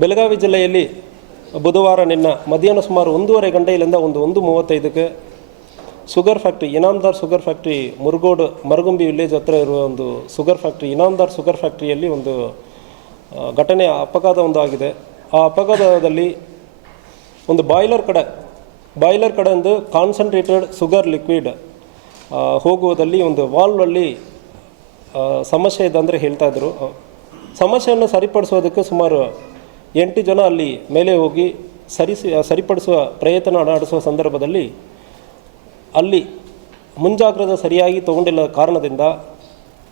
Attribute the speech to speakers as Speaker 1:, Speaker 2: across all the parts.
Speaker 1: ಬೆಳಗಾವಿ ಜಿಲ್ಲೆಯಲ್ಲಿ ಬುಧವಾರ ನಿನ್ನ ಮಧ್ಯಾಹ್ನ ಸುಮಾರು ಒಂದೂವರೆ ಗಂಟೆಯಿಂದ ಒಂದು ಒಂದು ಮೂವತ್ತೈದಕ್ಕೆ sugar factory, Inamdar sugar factory, Murugodu Maragumbi village ಹತ್ರ ಇರುವ ಒಂದು ಸುಗರ್ ಫ್ಯಾಕ್ಟ್ರಿ, ಇನಾಮ್ದಾರ್ ಸುಗರ್ ಫ್ಯಾಕ್ಟ್ರಿಯಲ್ಲಿ ಒಂದು ಘಟನೆ ಅಪಘಾತ ಒಂದು ಆಗಿದೆ ಆ ಅಪಘಾತದಲ್ಲಿ ಒಂದು ಬಾಯ್ಲರ್ ಕಡೆ ಬಾಯ್ಲರ್ ಕಡೆ ಒಂದು ಕಾನ್ಸಂಟ್ರೇಟೆಡ್ ಸುಗರ್ ಲಿಕ್ವಿಡ್ ಹೋಗುವುದಲ್ಲಿ ಒಂದು ವಾಲ್ವಲ್ಲಿ ಸಮಸ್ಯೆ ಇದೆ ಅಂದರೆ ಹೇಳ್ತಾಯಿದ್ರು ಸಮಸ್ಯೆಯನ್ನು ಸರಿಪಡಿಸೋದಕ್ಕೆ ಸುಮಾರು ಎಂಟು ಜನ ಅಲ್ಲಿ ಮೇಲೆ ಹೋಗಿ ಸರಿಸಿ ಸರಿಪಡಿಸುವ ಪ್ರಯತ್ನ ನಡೆಸುವ ಸಂದರ್ಭದಲ್ಲಿ ಅಲ್ಲಿ ಮುಂಜಾಗ್ರತೆ ಸರಿಯಾಗಿ ತಗೊಂಡಿಲ್ಲ ಕಾರಣದಿಂದ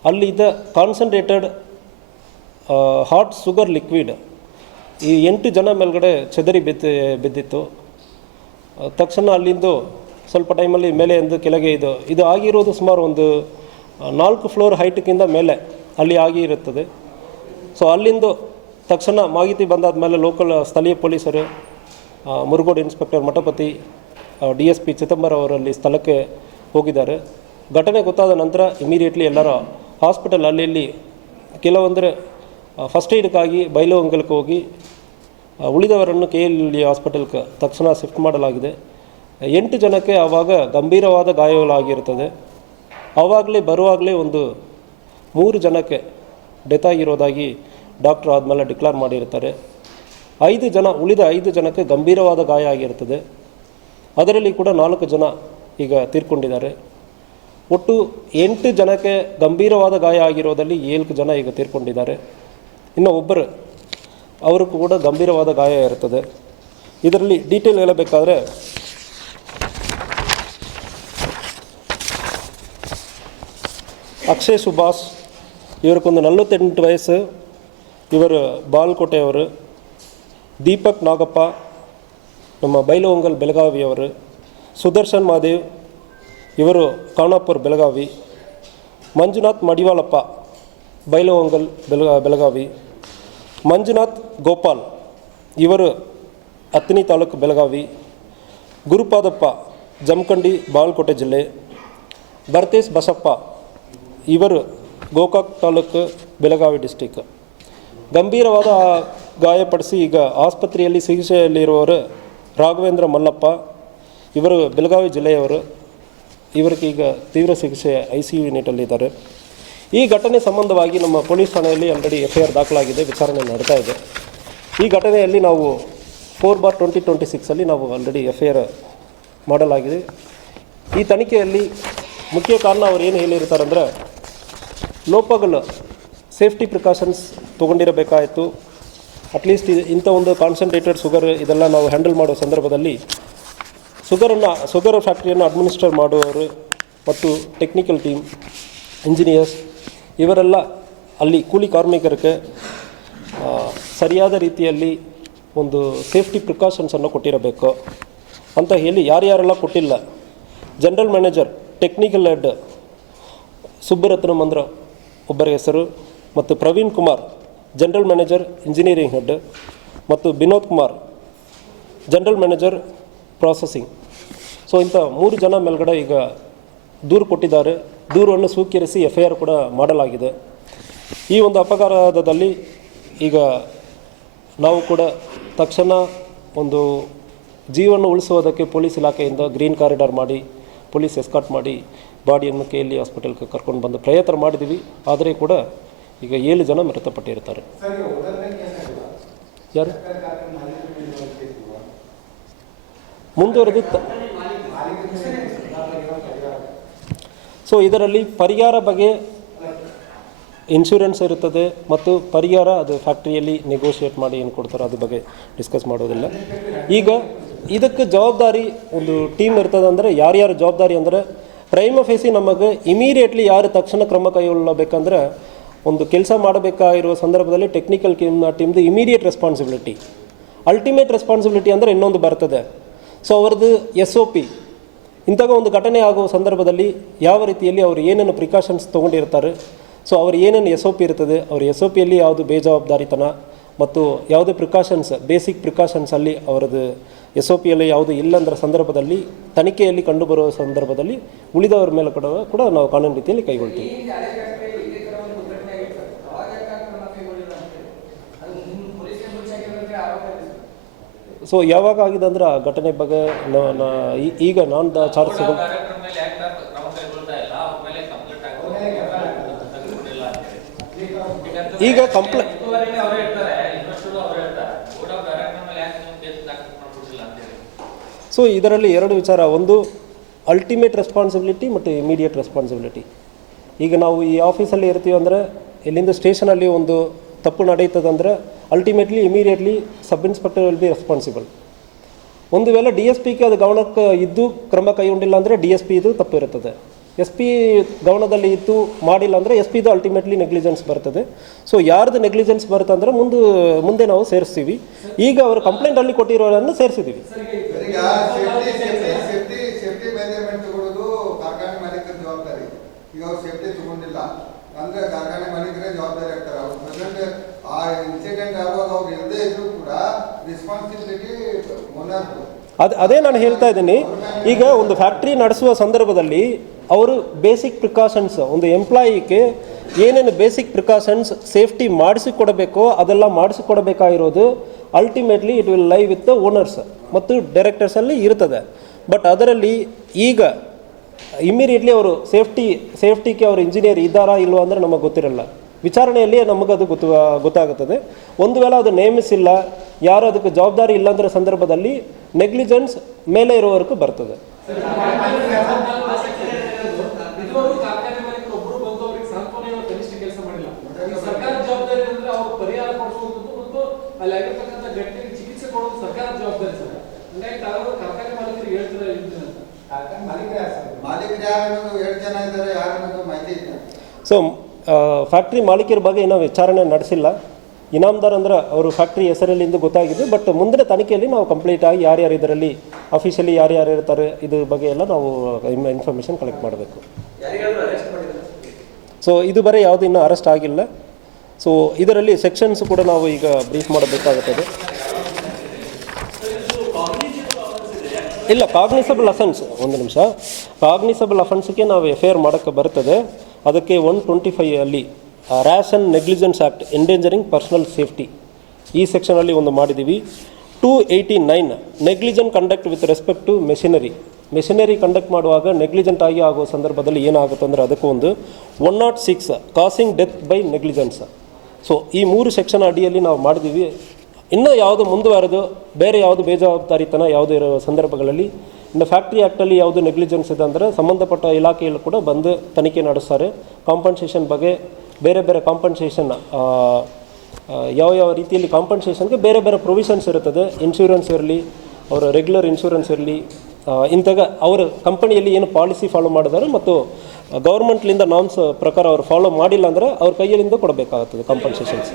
Speaker 1: ಅಲ್ಲಿದ್ದ ಕಾನ್ಸಂಟ್ರೇಟೆಡ್ ಹಾಟ್ ಶುಗರ್ ಲಿಕ್ವಿಡ್ ಈ ಎಂಟು ಜನ ಮೇಲ್ಗಡೆ ಚದರಿ ಬಿದ್ದು, ಬಿದ್ದಿತ್ತು. ತಕ್ಷಣ ಅಲ್ಲಿಂದು ಸ್ವಲ್ಪ ಟೈಮಲ್ಲಿ ಮೇಲೆ ಎಂದು ಕೆಳಗೆ ಇದು ಇದು ಆಗಿರೋದು ಸುಮಾರು ಒಂದು ನಾಲ್ಕು ಫ್ಲೋರ್ ಹೈಟ್ಗಿಂತ ಮೇಲೆ ಅಲ್ಲಿ ಆಗಿರುತ್ತದೆ ಸೊ ಅಲ್ಲಿಂದು ತಕ್ಷಣ ಮಾಹಿತಿ ಬಂದಾದ ಮೇಲೆ ಲೋಕಲ್ ಸ್ಥಳೀಯ ಪೊಲೀಸರು Murugod inspector Mathapati D S P Chidambara ಅವರಲ್ಲಿ ಸ್ಥಳಕ್ಕೆ ಹೋಗಿದ್ದಾರೆ. ಘಟನೆ ಗೊತ್ತಾದ ನಂತರ ಇಮಿಡಿಯೇಟ್ಲಿ ಎಲ್ಲರ ಹಾಸ್ಪಿಟಲ್ ಅಲ್ಲಿ ಕೆಲವೊಂದರೆ ಫಸ್ಟ್ ಏಡ್ಗಾಗಿ ಬೈಲುವಂಗಲಕ್ಕೆ ಹೋಗಿ ಉಳಿದವರನ್ನು ಕೆ ಎಲ್ ಇ ಹಾಸ್ಪಿಟಲ್ಗೆ ತಕ್ಷಣ ಶಿಫ್ಟ್ ಮಾಡಲಾಗಿದೆ. ಎಂಟು ಜನಕ್ಕೆ ಆವಾಗ ಗಂಭೀರವಾದ ಗಾಯಗಳಾಗಿರುತ್ತದೆ. ಆವಾಗಲೇ, ಬರುವಾಗಲೇ ಒಂದು ಮೂರು ಜನಕ್ಕೆ ಡೆತ್ ಆಗಿರೋದಾಗಿ ಡಾಕ್ಟ್ರ್ ಆದಮೇಲೆ ಡಿಕ್ಲೇರ್ ಮಾಡಿರ್ತಾರೆ. ಐದು ಜನ, ಉಳಿದ ಐದು ಜನಕ್ಕೆ ಗಂಭೀರವಾದ ಗಾಯ ಆಗಿರ್ತದೆ. ಅದರಲ್ಲಿ ಕೂಡ ನಾಲ್ಕು ಜನ ಈಗ ತೀರ್ಕೊಂಡಿದ್ದಾರೆ. ಒಟ್ಟು ಎಂಟು ಜನಕ್ಕೆ ಗಂಭೀರವಾದ ಗಾಯ ಆಗಿರೋದಲ್ಲಿ ಏಳು ಜನ ಈಗ ತೀರ್ಕೊಂಡಿದ್ದಾರೆ. ಇನ್ನು ಒಬ್ಬರು, ಅವರು ಕೂಡ ಗಂಭೀರವಾದ ಗಾಯ ಇರ್ತದೆ. ಇದರಲ್ಲಿ ಡೀಟೇಲ್ ಹೇಳಬೇಕಾದ್ರೆ, ಅಕ್ಷಯ್ ಸುಭಾಷ್, ಇವರಿಗೊಂದು ನಲವತ್ತೆಂಟು ವಯಸ್ಸು ಇವರು ಬಾಲ್ಕೋಟೆಯವರು ದೀಪಕ್ ನಾಗಪ್ಪ ನಮ್ಮ ಬೈಲಹೊಂಗಲ್ ಬೆಳಗಾವಿಯವರು ಸುದರ್ಶನ್ ಮಹಾದೇವ್ ಇವರು ಖಾನಾಪುರ್ ಬೆಳಗಾವಿ ಮಂಜುನಾಥ್ ಮಡಿವಾಳಪ್ಪ ಬೈಲಹೊಂಗಲ್ ಬೆಳಗ ಬೆಳಗಾವಿ ಮಂಜುನಾಥ್ ಗೋಪಾಲ್ ಇವರು ಹತ್ತನಿ ತಾಲೂಕು ಬೆಳಗಾವಿ ಗುರುಪಾದಪ್ಪ ಜಮಖಂಡಿ ಬಾಗಲಕೋಟೆ ಜಿಲ್ಲೆ ಭರ್ತೇಶ್ ಬಸಪ್ಪ ಇವರು ಗೋಕಾಕ್ ತಾಲೂಕು ಬೆಳಗಾವಿ ಡಿಸ್ಟಿಕ್ ಗಂಭೀರವಾದ ಗಾಯಪಡಿಸಿ ಈಗ ಆಸ್ಪತ್ರೆಯಲ್ಲಿ ಚಿಕಿತ್ಸೆಯಲ್ಲಿರುವವರು ರಾಘವೇಂದ್ರ ಮಲ್ಲಪ್ಪ, ಇವರು ಬೆಳಗಾವಿ ಜಿಲ್ಲೆಯವರು. ಇವರಿಗೆ ಈಗ ತೀವ್ರ ಚಿಕಿತ್ಸೆ ಐ ಸಿ ಯು ಯೂನಿಟಲ್ಲಿದ್ದಾರೆ. ಈ ಘಟನೆ ಸಂಬಂಧವಾಗಿ ನಮ್ಮ ಪೊಲೀಸ್ ಠಾಣೆಯಲ್ಲಿ ಆಲ್ರೆಡಿ ಎಫ್ ಐ ಆರ್ ದಾಖಲಾಗಿದೆ, ವಿಚಾರಣೆ ನಡೀತಾ ಇದೆ. ಈ ಘಟನೆಯಲ್ಲಿ ನಾವು ಫೋರ್ ಬಾರ್ ಟ್ವೆಂಟಿ ಟ್ವೆಂಟಿ ಸಿಕ್ಸಲ್ಲಿ ನಾವು ಆಲ್ರೆಡಿ ಎಫ್ ಐ ಆರ್ ಮಾಡಲಾಗಿದೆ. ಈ ತನಿಖೆಯಲ್ಲಿ ಮುಖ್ಯ ಕಾರಣ ಅವ್ರು ಏನು ಹೇಳಿರ್ತಾರಂದ್ರೆ, ಲೋಪಗಳು ಸೇಫ್ಟಿ ಪ್ರಿಕಾಷನ್ಸ್ ತೊಗೊಂಡಿರಬೇಕಾಯಿತು. ಅಟ್ಲೀಸ್ಟ್ ಇಂಥ ಒಂದು ಕಾನ್ಸಂಟ್ರೇಟೆಡ್ ಶುಗರ್ ಇದೆಲ್ಲ ನಾವು ಹ್ಯಾಂಡಲ್ ಮಾಡೋ ಸಂದರ್ಭದಲ್ಲಿ ಶುಗರನ್ನು ಶುಗರ್ ಫ್ಯಾಕ್ಟ್ರಿಯನ್ನು ಅಡ್ಮಿನಿಸ್ಟರ್ ಮಾಡುವವರು ಮತ್ತು ಟೆಕ್ನಿಕಲ್ ಟೀಮ್ ಇಂಜಿನಿಯರ್ಸ್ ಇವರೆಲ್ಲ ಅಲ್ಲಿ ಕೂಲಿ ಕಾರ್ಮಿಕರಿಗೆ ಸರಿಯಾದ ರೀತಿಯಲ್ಲಿ ಒಂದು ಸೇಫ್ಟಿ ಪ್ರಿಕಾಷನ್ಸನ್ನು ಕೊಟ್ಟಿರಬೇಕು ಅಂತ ಹೇಳಿ ಯಾರ್ಯಾರೆಲ್ಲ ಕೊಟ್ಟಿಲ್ಲ. General manager technical head Subbaratnam ಅಂದ್ರ ಒಬ್ಬರ ಹೆಸರು ಮತ್ತು Praveen Kumar general manager engineering head ಮತ್ತು Vinod Kumar general manager processing so ಇಂಥ ಮೂರು ಜನ ಮೇಲ್ಗಡೆ ಈಗ ದೂರು ಕೊಟ್ಟಿದ್ದಾರೆ. ದೂರನ್ನು ಸ್ವೀಕರಿಸಿ ಎಫ್ ಐ ಆರ್ ಕೂಡ ಮಾಡಲಾಗಿದೆ. ಈ ಒಂದು ಅಪಘಾತದಲ್ಲಿ ಈಗ ನಾವು ಕೂಡ ತಕ್ಷಣ ಒಂದು ಜೀವನ ಉಳಿಸುವುದಕ್ಕೆ ಪೊಲೀಸ್ ಇಲಾಖೆಯಿಂದ ಗ್ರೀನ್ ಕಾರಿಡಾರ್ ಮಾಡಿ, ಪೊಲೀಸ್ ಎಸ್ಕಾಟ್ ಮಾಡಿ, ಬಾಡಿಯನ್ನು ಕೆ ಎಲ್ ಹಾಸ್ಪಿಟಲ್ಗೆ ಕರ್ಕೊಂಡು ಬಂದು ಪ್ರಯತ್ನ ಮಾಡಿದ್ದೀವಿ. ಆದರೆ ಕೂಡ ಈಗ ಏಳು ಜನ ಮೃತಪಟ್ಟಿರ್ತಾರೆ. ಯಾರು? ಮುಂದುವರೆದು ಸೊ ಇದರಲ್ಲಿ ಪರಿಹಾರ ಬಗ್ಗೆ ಇನ್ಶೂರೆನ್ಸ್ ಇರುತ್ತದೆ ಮತ್ತು ಪರಿಹಾರ ಅದು ಫ್ಯಾಕ್ಟ್ರಿಯಲ್ಲಿ ನೆಗೋಷಿಯೇಟ್ ಮಾಡಿ ಏನು ಕೊಡ್ತಾರೋ ಅದ್ರ ಬಗ್ಗೆ ಡಿಸ್ಕಸ್ ಮಾಡೋದಿಲ್ಲ. ಈಗ ಇದಕ್ಕೆ ಜವಾಬ್ದಾರಿ ಒಂದು ಟೀಮ್ ಇರ್ತದೆ ಅಂದರೆ ಯಾರ್ಯಾರು ಜವಾಬ್ದಾರಿ ಅಂದರೆ ಪ್ರೈಮ್ ಫೇಸಿ ನಮಗೆ ಇಮಿಡಿಯೇಟ್ಲಿ ಯಾರು ತಕ್ಷಣ ಕ್ರಮ ಕೈಗೊಳ್ಳಬೇಕಂದ್ರೆ ಒಂದು ಕೆಲಸ ಮಾಡಬೇಕಾಗಿರುವ ಸಂದರ್ಭದಲ್ಲಿ ಟೆಕ್ನಿಕಲ್ ಟೀಮ್ ಟೀಮ್ದು ಇಮಿಡಿಯೇಟ್ ರೆಸ್ಪಾನ್ಸಿಬಿಲಿಟಿ ಅಲ್ಟಿಮೇಟ್ ರೆಸ್ಪಾನ್ಸಿಬಿಲಿಟಿ ಅಂದರೆ ಇನ್ನೊಂದು ಬರ್ತದೆ. ಸೊ ಅವ್ರದ್ದು ಎಸ್ ಒ ಪಿ ಇಂತಹ ಒಂದು ಘಟನೆ ಆಗುವ ಸಂದರ್ಭದಲ್ಲಿ ಯಾವ ರೀತಿಯಲ್ಲಿ ಅವರು ಏನೇನು ಪ್ರಿಕಾಷನ್ಸ್ ತೊಗೊಂಡಿರ್ತಾರೆ ಸೊ ಅವ್ರು ಏನೇನು ಎಸ್ ಒ ಪಿ ಇರ್ತದೆ, ಅವ್ರ ಎಸ್ ಒ ಪಿಯಲ್ಲಿ ಯಾವುದು ಬೇಜವಾಬ್ದಾರಿತನ ಮತ್ತು ಯಾವುದೇ ಪ್ರಿಕಾಷನ್ಸ್ ಬೇಸಿಕ್ ಪ್ರಿಕಾಷನ್ಸಲ್ಲಿ ಅವರದ್ದು ಎಸ್ ಒ ಪಿಯಲ್ಲಿ ಯಾವುದು ಇಲ್ಲಂದ್ರ ಸಂದರ್ಭದಲ್ಲಿ, ತನಿಖೆಯಲ್ಲಿ ಕಂಡುಬರುವ ಸಂದರ್ಭದಲ್ಲಿ ಉಳಿದವರ ಮೇಲೆ ಕೂಡ ಕೂಡ ನಾವು ಕಾನೂನು ರೀತಿಯಲ್ಲಿ ಕೈಗೊಳ್ತೀವಿ. ಸೊ ಯಾವಾಗ ಆಗಿದೆ ಅಂದ್ರೆ ಆ ಘಟನೆ ಬಗ್ಗೆ ಈಗ ನಾನು ದ ಚಾರ್ಜ್ ಈಗ
Speaker 2: ಅಂತ
Speaker 1: ಸೊ ಇದರಲ್ಲಿ ಎರಡು ವಿಚಾರ. ಒಂದು ಅಲ್ಟಿಮೇಟ್ ರೆಸ್ಪಾನ್ಸಿಬಿಲಿಟಿ ಮತ್ತು ಇಮಿಡಿಯೇಟ್ ರೆಸ್ಪಾನ್ಸಿಬಿಲಿಟಿ ಈಗ ನಾವು ಈ ಆಫೀಸಲ್ಲಿ ಇರ್ತೀವಿ ಅಂದರೆ ಇಲ್ಲಿಂದ ಸ್ಟೇಷನಲ್ಲಿ ಒಂದು ತಪ್ಪು ನಡೀತದಂದ್ರೆ ultimately immediately sub inspector will be responsible ಒಂದು ವೇಳೆ ಡಿ ಎಸ್ ಪಿಗೆ ಅದು ಗಮನಕ್ಕೆ ಇದ್ದು ಕ್ರಮ ಕೈಗೊಂಡಿಲ್ಲ ಅಂದರೆ ಡಿ ಎಸ್ ಪಿ ಇದು ತಪ್ಪಿರುತ್ತದೆ ಎಸ್ ಪಿ ಗಮನದಲ್ಲಿ ಇದ್ದು ಮಾಡಿಲ್ಲ ಅಂದರೆ ಎಸ್ ಪಿದು ಅಲ್ಟಿಮೇಟ್ಲಿ ನೆಗ್ಲಿಜೆನ್ಸ್ ಬರ್ತದೆ. ಸೊ ಯಾರ್ದು ನೆಗ್ಲಿಜೆನ್ಸ್ ಬರುತ್ತೆ ಅಂದರೆ ಮುಂದೆ ಮುಂದೆ ನಾವು ಸೇರಿಸ್ತೀವಿ. ಈಗ ಅವರು ಕಂಪ್ಲೇಂಟಲ್ಲಿ ಕೊಟ್ಟಿರೋರನ್ನು ಸೇರಿಸಿದ್ದೀವಿ
Speaker 3: ಈಗ ಸೇಫ್ಟಿ ತಗೊಂಡಿಲ್ಲ. ಅಂದ್ರೆ ಕಾರ್ಖಾನೆ ಮಾಲೀಕರೇ ಜವಾಬ್ದಾರಿ ಆಗ್ತಾರೆ. ಅವ್ರು ಪ್ರೆಸೆಂಟ್ ಆ ಇನ್ಸಿಡೆಂಟ್ ಆಗುವಾಗ ಅವ್ರು ಇಲ್ಲದೆ ಇದ್ರು ಕೂಡ ರೆಸ್ಪಾನ್ಸಿಬಿಲಿಟಿ
Speaker 1: ಅದು, ಅದೇ ನಾನು ಹೇಳ್ತಾ ಇದ್ದೀನಿ. ಈಗ ಒಂದು ಫ್ಯಾಕ್ಟ್ರಿ ನಡೆಸುವ ಸಂದರ್ಭದಲ್ಲಿ ಅವರು ಬೇಸಿಕ್ ಪ್ರಿಕಾಷನ್ಸ್ ಒಂದು ಎಂಪ್ಲಾಯಿಗೆ ಏನೇನು ಬೇಸಿಕ್ ಪ್ರಿಕಾಷನ್ಸ್ ಸೇಫ್ಟಿ ಮಾಡಿಸಿಕೊಡಬೇಕೋ ಅದೆಲ್ಲ ಮಾಡಿಸಿಕೊಡಬೇಕಾಗಿರೋದು ultimately it will lie with the owners ಮತ್ತು ಡೈರೆಕ್ಟರ್ಸಲ್ಲಿ ಇರ್ತದೆ. ಬಟ್ ಅದರಲ್ಲಿ ಈಗ ಇಮಿಡಿಯೇಟ್ಲಿ ಅವರು ಸೇಫ್ಟಿ ಸೇಫ್ಟಿಗೆ ಅವರು ಇಂಜಿನಿಯರ್ ಇದ್ದಾರಾ ಇಲ್ವಾ ಅಂದರೆ ನಮಗೆ ಗೊತ್ತಿರಲ್ಲ. ವಿಚಾರಣೆಯಲ್ಲಿ ನಮಗೆ ಅದು ಗೊತ್ತು, ಗೊತ್ತಾಗುತ್ತದೆ. ಒಂದು ವೇಳೆ ಅದು ನೇಮಿಸಿಲ್ಲ, ಯಾರು ಅದಕ್ಕೆ ಜವಾಬ್ದಾರಿ ಇಲ್ಲಂದ್ರ ಸಂದರ್ಭದಲ್ಲಿ ನೆಗ್ಲಿಜೆನ್ಸ್ ಮೇಲೆ ಇರುವವರೆಗೂ ಬರ್ತದೆ.
Speaker 4: ಮಾಡಿಲ್ಲ ಸರ್ಕಾರ ಜವಾಬ್ದಾರಿ ಅಂದ್ರೆ ಚಿಕಿತ್ಸೆ
Speaker 1: ಸೊ ಫ್ಯಾಕ್ಟ್ರಿ ಮಾಲೀಕರ ಬಗ್ಗೆ ಇನ್ನೂ ವಿಚಾರಣೆ ನಡೆಸಿಲ್ಲ. ಇನಾಮ್ದಾರ್ ಅಂದ್ರೆ ಅವರು ಫ್ಯಾಕ್ಟ್ರಿ ಹೆಸರಲ್ಲಿಂದ ಗೊತ್ತಾಗಿದೆ ಬಟ್ ಮುಂದಿನ ತನಿಖೆಯಲ್ಲಿ ನಾವು ಕಂಪ್ಲೀಟ್ ಆಗಿ ಯಾರ್ಯಾರು ಇದರಲ್ಲಿ ಅಫಿಷಿಯಲಿ ಯಾರ್ಯಾರು ಇರ್ತಾರೆ ಇದ್ರ ಬಗ್ಗೆ ಎಲ್ಲ ನಾವು ಇನ್ಫಾರ್ಮೇಷನ್ ಕಲೆಕ್ಟ್ ಮಾಡಬೇಕು. ಸೊ ಇದು ಬರೀ ಯಾವುದು ಇನ್ನೂ ಅರೆಸ್ಟ್ ಆಗಿಲ್ಲ. ಸೊ ಇದರಲ್ಲಿ ಸೆಕ್ಷನ್ಸ್ ಕೂಡ ನಾವು ಈಗ ಬ್ರೀಫ್ ಮಾಡಬೇಕಾಗುತ್ತದೆ. ಇಲ್ಲ ಕಾಗ್ನಿಸಬಲ್ ಅಫೆನ್ಸ್ ಒಂದು ನಿಮಿಷ. ಕಾಗ್ನಿಸಬಲ್ ಅಫೆನ್ಸ್ಗೆ ನಾವು ಎಫ್ ಐ ಆರ್ ಮಾಡೋಕ್ಕೆ ಬರ್ತದೆ. ಅದಕ್ಕೆ ಒನ್ ಟ್ವೆಂಟಿ ಫೈವ್ ಅಲ್ಲಿ rash and negligence act endangering personal safety ಈ ಸೆಕ್ಷನಲ್ಲಿ ಒಂದು ಮಾಡಿದ್ದೀವಿ. Two eighty nine negligent conduct with respect to machinery machinery conduct ಮಾಡುವಾಗ ನೆಗ್ಲಿಜೆಂಟ್ ಆಗಿ ಆಗೋ ಸಂದರ್ಭದಲ್ಲಿ ಏನಾಗುತ್ತೆ ಅಂದರೆ ಅದಕ್ಕೂ ಒಂದು one not six causing death by negligence so ಈ ಮೂರು ಸೆಕ್ಷನ್ ಅಡಿಯಲ್ಲಿ ನಾವು ಮಾಡಿದ್ದೀವಿ. ಇನ್ನೂ ಯಾವುದು ಮುಂದುವರೆದು ಬೇರೆ ಯಾವುದು ಬೇಜವಾಬ್ದಾರಿತನ ಯಾವುದು ಇರೋ ಸಂದರ್ಭಗಳಲ್ಲಿ, ಇನ್ನು ಫ್ಯಾಕ್ಟ್ರಿ ಆ್ಯಕ್ಟಲ್ಲಿ ಯಾವುದು ನೆಗ್ಲಿಜೆನ್ಸ್ ಇದೆ ಅಂದರೆ ಸಂಬಂಧಪಟ್ಟ ಇಲಾಖೆಯಲ್ಲೂ ಕೂಡ ಬಂದು ತನಿಖೆ ನಡೆಸ್ತಾರೆ. ಕಾಂಪನ್ಸೇಷನ್ ಬಗ್ಗೆ ಬೇರೆ ಬೇರೆ ಕಾಂಪನ್ಸೇಷನ್ ಯಾವ ಯಾವ ರೀತಿಯಲ್ಲಿ ಕಾಂಪನ್ಸೇಷನ್ಗೆ ಬೇರೆ ಬೇರೆ ಪ್ರೊವಿಷನ್ಸ್ ಇರುತ್ತದೆ. ಇನ್ಶೂರೆನ್ಸ್ ಇರಲಿ, ಅವರ ರೆಗ್ಯುಲರ್ ಇನ್ಶೂರೆನ್ಸ್ ಇರಲಿ ಇಂಥಗ ಅವರು ಕಂಪನಿಯಲ್ಲಿ ಏನು ಪಾಲಿಸಿ ಫಾಲೋ ಮಾಡಿದ್ದಾರೆ ಮತ್ತು ಗೌರ್ಮೆಂಟ್ಲಿಂದ ನಾಮ್ಸ್ ಪ್ರಕಾರ ಅವರು ಫಾಲೋ ಮಾಡಿಲ್ಲ ಅಂದರೆ ಅವ್ರ ಕೈಯಲ್ಲಿಂದ ಕೊಡಬೇಕಾಗುತ್ತದೆ ಕಾಂಪನ್ಸೇಷನ್ಸ್